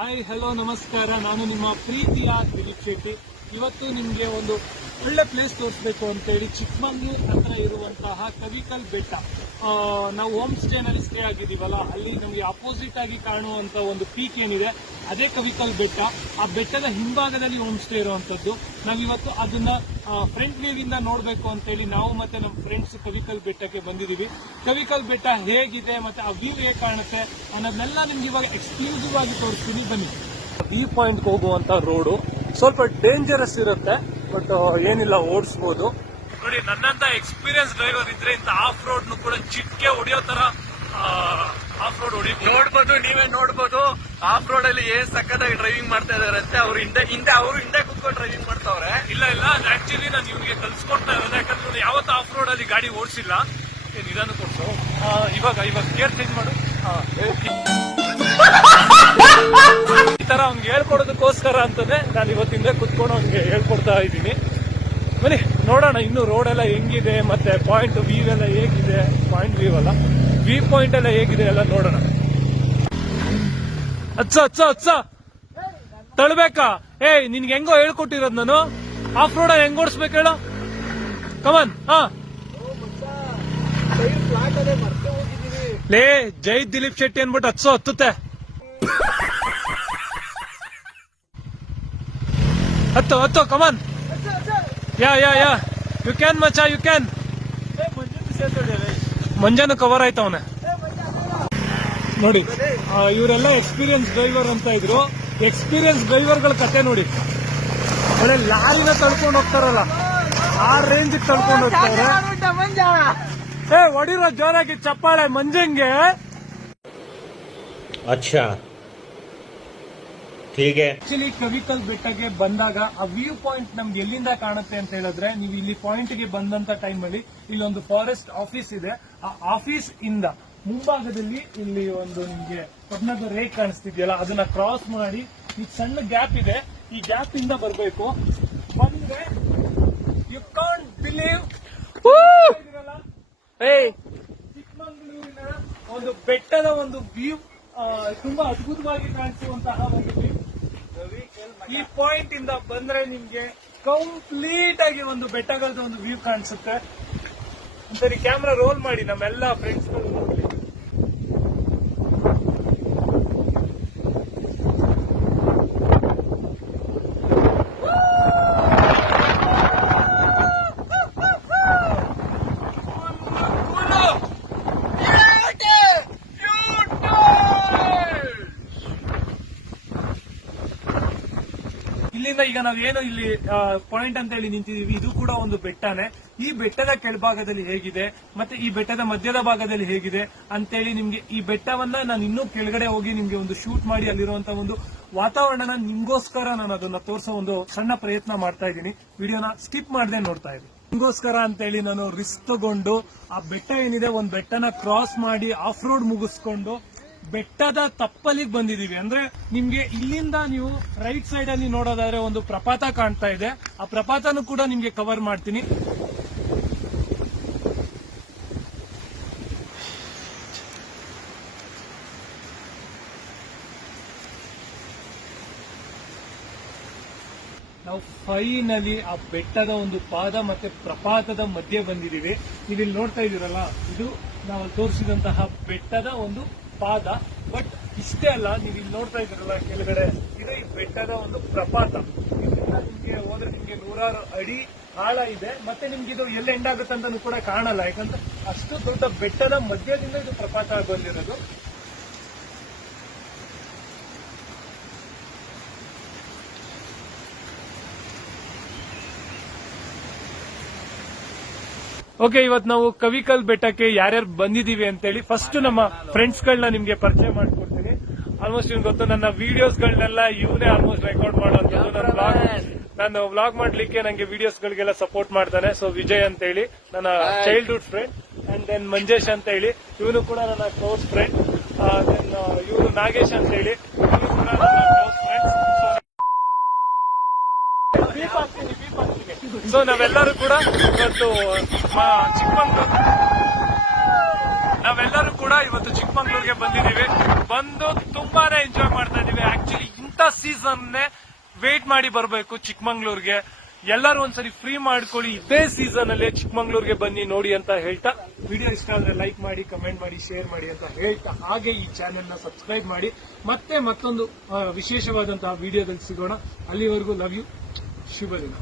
Hi hello ನಮಸ್ಕಾರ. ನಾನು ನಿಮ್ಮ ಪ್ರೀತಿಯ ದಿಲೀಪ್ ಶೆಟ್ಟಿ. ಇವತ್ತು ನಿಮಗೆ ಒಂದು ಒಳ್ಳೆ ಪ್ಲೇಸ್ ತೋರಿಸಬೇಕು ಅಂತೇಳಿ ಚಿಕ್ಕಮಂಗ್ಳೂರ್ ಹತ್ರ ಇರುವಂತಹ ಕವಿಕಲ್ ಬೆಟ್ಟ. ನಾವು ಹೋಮ್ ಸ್ಟೇನಲ್ಲಿ ಸ್ಟೇ ಆಗಿದ್ದೀವಲ್ಲ, ಅಲ್ಲಿ ನಮಗೆ ಅಪೋಸಿಟ್ ಆಗಿ ಕಾಣುವಂತ ಒಂದು ಪೀಕ್ ಏನಿದೆ ಅದೇ ಕವಿಕಲ್ ಬೆಟ್ಟ. ಆ ಬೆಟ್ಟದ ಹಿಂಭಾಗದಲ್ಲಿ ಹೋಮ್ ಸ್ಟೇ ಇರುವಂತದ್ದು. ನಾವಿವತ್ತು ಅದನ್ನ ಫ್ರಂಟ್ ವ್ಯೂ ಇಂದ ನೋಡಬೇಕು ಅಂತೇಳಿ ನಾವು ಮತ್ತೆ ನಮ್ಮ ಫ್ರೆಂಡ್ಸ್ ಕವಿಕಲ್ ಬೆಟ್ಟಕ್ಕೆ ಬಂದಿದ್ದೀವಿ. ಕವಿಕಲ್ ಬೆಟ್ಟ ಹೇಗಿದೆ ಮತ್ತೆ ಆ ವ್ಯೂ ಹೇಗೆ ಕಾಣುತ್ತೆ ಅನ್ನೋದನ್ನೆಲ್ಲ ನಿಮ್ಗೆ ಇವಾಗ ಎಕ್ಸ್ಕ್ಲೂಸಿವ್ ಆಗಿ ತೋರಿಸ್ತೀನಿ, ಬನ್ನಿ. ವ್ಯೂ ಪಾಯಿಂಟ್ ಹೋಗುವಂತ ರೋಡು ಸ್ವಲ್ಪ ಡೇಂಜರಸ್ ಇರುತ್ತೆ, ಬಟ್ ಏನಿಲ್ಲ, ಓಡಿಸಬಹುದು. ನೋಡಿ, ನನ್ನಂತ ಎಕ್ಸ್ಪೀರಿಯನ್ಸ್ ಡ್ರೈವರ್ ಇದ್ರೆ ಇಂತ ಆಫ್ ರೋಡ್ ಕೂಡ ಚಿಟ್ಕೆ ಹೊಡಿಯೋ ತರ ಆಫ್ ರೋಡ್ ನೋಡ್ಬೋದು. ನೀವೇ ನೋಡ್ಬೋದು ಆಫ್ ರೋಡ್ ಅಲ್ಲಿ ಏನ್ ಸಕ್ಕತ್ತಾಗಿ ಡ್ರೈವಿಂಗ್ ಮಾಡ್ತಾ ಇದಾರಂತೆ. ಅವ್ರು ಹಿಂದೆ ಕುತ್ಕೊಂಡು ಡ್ರೈವಿಂಗ್ ಮಾಡ್ತಾವ್ರೆ. ಇಲ್ಲ ಆಕ್ಚುಲಿ ನಾನು ಇವ್ನಿಗೆ ಕಲ್ಸ್ಕೊಡ್ತಾ ಇರೋದು, ಯಾಕಂದ್ರೆ ಯಾವತ್ತು ಆಫ್ ರೋಡ್ ಅಲ್ಲಿ ಗಾಡಿ ಓಡಿಸಿಲ್ಲ. ನಿಧಾನ ಕೊಡ್ಸು. ಇವಾಗ ಗೇರ್ ಚೇಂಜ್ ಮಾಡು. ಈ ತರ ಅವ್ನಿಗೆ ಹೇಳ್ಕೊಡೋದಕ್ಕೋಸ್ಕರ ಅಂತಾನೆ ನಾನು ಇವತ್ತಿಂದ ಕುತ್ಕೊಂಡು ಅವ್ನಿಗೆ ಹೇಳ್ಕೊಡ್ತಾ ಇದ್ದೀನಿ. ಬನ್ನಿ ನೋಡೋಣ ಇನ್ನು ರೋಡ್ ಎಲ್ಲ ಹೆಂಗಿದೆ, ಮತ್ತೆ ಪಾಯಿಂಟ್ ವ್ಯೂ ಎಲ್ಲ ಹೇಗಿದೆ, ಪಾಯಿಂಟ್ ವ್ಯೂ ಅಲ್ಲ, ವ್ಯೂ ಪಾಯಿಂಟ್ ಎಲ್ಲ ಹೇಗಿದೆ ಎಲ್ಲ ನೋಡೋಣ. ಅಚ್ಚ ತಳ್ಬೇಕಾ? ನಿನ್ಗೆ ಹೆಂಗೋ ಹೇಳ್ಕೊಟ್ಟಿರೋದು ನಾನು. ಆಫ್ ರೋಡ್ ಹೆಂಗ್ ಓಡಿಸ್ಬೇಕು ಹೇಳು, ಕಮನ್. ಲೇ, ಜೈ ದಿಲೀಪ್ ಶೆಟ್ಟಿ ಅನ್ಬಿಟ್ಟು ಹತ್ತುತ್ತೆ. ಹತ್ತು ಕಮನ್. ಯಾ ಯು ಕ್ಯಾನ್ ಮಚಾ, ಯು ಕ್ಯಾನ್. ಮಂಜಾನು ಕವರ್ ಆಯ್ತು ಅವನೇ. ನೋಡಿ, ಇವರೆಲ್ಲ ಎಕ್ಸ್ಪೀರಿಯನ್ಸ್ ಡ್ರೈವರ್ ಅಂತ ಇದ್ರು. ಎಕ್ಸ್ಪೀರಿಯನ್ಸ್ ಡ್ರೈವರ್ಗಳ ಕತೆ ನೋಡಿ. ಒಳ್ಳೆ ಲಾರಿನ ತಳ್ಕೊಂಡು ಹೋಗ್ತಾರಲ್ಲ, ಆ ರೇಂಜ್ ತಳ್ಕೊಂಡು ಹೋಗ್ತಾರೆ. ಹೊಡಿರೋ ಜೋರಾಗಿ ಚಪ್ಪಾಳೆ ಮಂಜಂಗೆ. ಅಚ್ಚಾ, ಆಕ್ಚುಲಿ ಕವಿಕಲ್ ಬೆಟ್ಟಕ್ಕೆ ಬಂದಾಗ ಆ ವ್ಯೂ ಪಾಯಿಂಟ್ ನಮ್ಗೆ ಎಲ್ಲಿಂದ ಕಾಣುತ್ತೆ ಅಂತ ಹೇಳಿದ್ರೆ, ನೀವು ಇಲ್ಲಿ ಪಾಯಿಂಟ್ ಗೆ ಬಂದಂತ ಟೈಮ್ ಅಲ್ಲಿ ಇಲ್ಲೊಂದು ಫಾರೆಸ್ಟ್ ಆಫೀಸ್ ಇದೆ. ಆ ಆಫೀಸ್ ಇಂದ ಮುಂಭಾಗದಲ್ಲಿ ಇಲ್ಲಿ ಒಂದು ನಿಮ್ಗೆ ಕಬ್ಬಿಣದ ರೇಖೆ ಕಾಣಿಸ್ತಿದ್ಯಲ್ಲ, ಅದನ್ನ ಕ್ರಾಸ್ ಮಾಡಿ ಈ ಸಣ್ಣ ಗ್ಯಾಪ್ ಇದೆ, ಈ ಗ್ಯಾಪ್ ಇಂದ ಬರ್ಬೇಕು. ಬಂದ್ರೆ ಯು ಕಾಂಟ್ ಬಿಲೀವ್, ಚಿಕ್ಕಮಂಗ್ಳೂರಿನ ಒಂದು ಬೆಟ್ಟದ ಒಂದು ವ್ಯೂ ತುಂಬಾ ಅದ್ಭುತವಾಗಿ ಕಾಣಿಸುವಂತಹ ಒಂದು ವ್ಯೂ. ಈ ಪಾಯಿಂಟ್ ಇಂದ ಬಂದ್ರೆ ನಿಮ್ಗೆ ಕಂಪ್ಲೀಟ್ ಆಗಿ ಒಂದು ಬೆಟ್ಟಗಳದ ಒಂದು ವ್ಯೂ ಕಾಣಿಸುತ್ತೆ. ಒಂದ್ಸರಿ ಕ್ಯಾಮ್ರಾ ರೋಲ್ ಮಾಡಿ ನಮ್ಮೆಲ್ಲ ಫ್ರೆಂಡ್ಸ್ ಗಳು ನೋಡ್ಲಿ. ಇಲ್ಲಿಂದ ಈಗ ನಾವೇನು ಇಲ್ಲಿ ಪಾಯಿಂಟ್ ಅಂತ ಹೇಳಿ ನಿಂತಿದೀವಿ, ಇದು ಕೂಡ ಒಂದು ಬೆಟ್ಟನೇ. ಈ ಬೆಟ್ಟದ ಕೆಳಭಾಗದಲ್ಲಿ ಹೇಗಿದೆ ಮತ್ತೆ ಈ ಬೆಟ್ಟದ ಮಧ್ಯದ ಭಾಗದಲ್ಲಿ ಹೇಗಿದೆ ಅಂತೇಳಿ ನಿಮ್ಗೆ ಈ ಬೆಟ್ಟವನ್ನ ನಾನು ಇನ್ನೂ ಕೆಳಗಡೆ ಹೋಗಿ ನಿಮ್ಗೆ ಒಂದು ಶೂಟ್ ಮಾಡಿ ಅಲ್ಲಿರುವಂತಹ ಒಂದು ವಾತಾವರಣನ ನಿಮ್ಗೋಸ್ಕರ ನಾನು ಅದನ್ನ ತೋರಿಸೋ ಒಂದು ಸಣ್ಣ ಪ್ರಯತ್ನ ಮಾಡ್ತಾ ಇದ್ದೀನಿ. ವಿಡಿಯೋನ ಸ್ಕಿಪ್ ಮಾಡದೆ ನೋಡ್ತಾ ಇದ್ದೀನಿ. ನಿಮ್ಗೋಸ್ಕರ ಅಂತೇಳಿ ನಾನು ರಿಸ್ಕ್ ತಗೊಂಡು ಆ ಬೆಟ್ಟ ಏನಿದೆ ಒಂದು ಬೆಟ್ಟನ ಕ್ರಾಸ್ ಮಾಡಿ ಆಫ್ ರೋಡ್ ಮುಗಿಸ್ಕೊಂಡು ಬೆಟ್ಟದ ತಪ್ಪಲಿಗೆ ಬಂದಿದೀವಿ. ಅಂದ್ರೆ ನಿಮ್ಗೆ ಇಲ್ಲಿಂದ ನೀವು ರೈಟ್ ಸೈಡ್ ಅಲ್ಲಿ ನೋಡೋದಾದ್ರೆ ಒಂದು ಪ್ರಪಾತ ಕಾಣ್ತಾ ಇದೆ. ಆ ಪ್ರಪಾತನೂ ಕೂಡ ನಿಮ್ಗೆ ಕವರ್ ಮಾಡ್ತೀನಿ. ನಾವು ಫೈನಲಿ ಆ ಬೆಟ್ಟದ ಒಂದು ಪಾದ ಮತ್ತೆ ಪ್ರಪಾತದ ಮಧ್ಯೆ ಬಂದಿದ್ದೀವಿ. ನೀವಿಲ್ಲಿ ನೋಡ್ತಾ ಇದೀರಲ್ಲ, ಇದು ನಾವು ತೋರಿಸಿದಂತಹ ಬೆಟ್ಟದ ಒಂದು ಪಾದ. ಬಟ್ ಇಷ್ಟೇ ಅಲ್ಲ, ನೀವು ಇಲ್ಲಿ ನೋಡ್ತಾ ಇದ್ದೀರಲ್ಲ ಕೆಳಗಡೆ, ಇದು ಈ ಬೆಟ್ಟದ ಒಂದು ಪ್ರಪಾತ. ಇದರಿಂದ ನಿಮ್ಗೆ ಹೋದ್ರೆ ನಿಮ್ಗೆ 100 ಅಡಿ ಆಳ ಇದೆ. ಮತ್ತೆ ನಿಮ್ಗೆ ಇದು ಎಲ್ಲ ಎಂಡ್ ಆಗುತ್ತೆ ಅಂತಾನು ಕೂಡ ಕಾಣಲ್ಲ, ಯಾಕಂದ್ರೆ ಅಷ್ಟು ದೊಡ್ಡ ಬೆಟ್ಟದ ಮಧ್ಯದಿಂದ ಇದು ಪ್ರಪಾತ ಬಂದಿರೋದು. ಓಕೆ, ಇವತ್ತು ನಾವು ಕವಿಕಲ್ ಬೆಟ್ಟಕ್ಕೆ ಯಾರ್ಯಾರು ಬಂದಿದೀವಿ ಅಂತೇಳಿ ಫಸ್ಟ್ ನಮ್ಮ ಫ್ರೆಂಡ್ಸ್ ಗಳನ್ನ ನಿಮ್ಗೆ ಪರಿಚಯ ಮಾಡ್ಕೊಡ್ತೀನಿ. ಆಲ್ಮೋಸ್ಟ್ ಇವ್ನು ಗೊತ್ತು, ನನ್ನ ವಿಡಿಯೋಸ್ ಗಳನ್ನೆಲ್ಲ ಇವನೇ ಆಲ್ಮೋಸ್ಟ್ ರೆಕಾರ್ಡ್ ಮಾಡುವಂತದ್ದು. ನಾನು ವ್ಲಾಗ್ ಮಾಡ್ಲಿಕ್ಕೆ ನಂಗೆ ವಿಡಿಯೋಸ್ ಗಳಿಗೆಲ್ಲ ಸಪೋರ್ಟ್ ಮಾಡ್ತಾನೆ. ಸೊ ವಿಜಯ್ ಅಂತ ಹೇಳಿ ನನ್ನ childhood friend, and then Manjesh ಅಂತ ಹೇಳಿ ಇವನು ಕೂಡ ನನ್ನ ಕ್ಲೋಸ್ ಫ್ರೆಂಡ್. ದೆನ್ ಇವರು ನಾಗೇಶ್ ಅಂತ ಹೇಳಿ ಇವನು ಕೂಡ ನನ್ನ ಕ್ಲೋಸ್ ಫ್ರೆಂಡ್ಸ್. ಸೊ ನಾವೆಲ್ಲರೂ ಕೂಡ ಇವತ್ತು ಚಿಕ್ಕಮಂಗ್ಳೂರ್ಗೆ ಬಂದಿದ್ದೀವಿ. ಬಂದು ತುಂಬಾನೇ ಎಂಜಾಯ್ ಮಾಡ್ತಾ ಇದೀವಿ. ಆಕ್ಚುಲಿ ಸೀಸನ್ನೇ ವೇಟ್ ಮಾಡಿ ಬರಬೇಕು ಚಿಕ್ಕಮಂಗ್ಳೂರ್ಗೆ. ಎಲ್ಲರೂ ಒಂದ್ಸರಿ ಫ್ರೀ ಮಾಡ್ಕೊಳ್ಳಿ, ಇದೇ ಸೀಸನ್ ಅಲ್ಲೇ ಚಿಕ್ಕಮಂಗ್ಳೂರ್ಗೆ ಬನ್ನಿ ನೋಡಿ ಅಂತ ಹೇಳ್ತಾ, ವಿಡಿಯೋ ಇಷ್ಟ ಆದ್ರೆ ಲೈಕ್ ಮಾಡಿ, ಕಮೆಂಟ್ ಮಾಡಿ, ಶೇರ್ ಮಾಡಿ ಅಂತ ಹೇಳ್ತಾ, ಹಾಗೆ ಈ ಚಾನೆಲ್ ನ ಸಬ್ಸ್ಕ್ರೈಬ್ ಮಾಡಿ. ಮತ್ತೆ ಮತ್ತೊಂದು ವಿಶೇಷವಾದಂತಹ ವಿಡಿಯೋದಲ್ಲಿ ಸಿಗೋಣ. ಅಲ್ಲಿವರೆಗೂ ಲವ್ ಯು, ಶುಭ ದಿನ.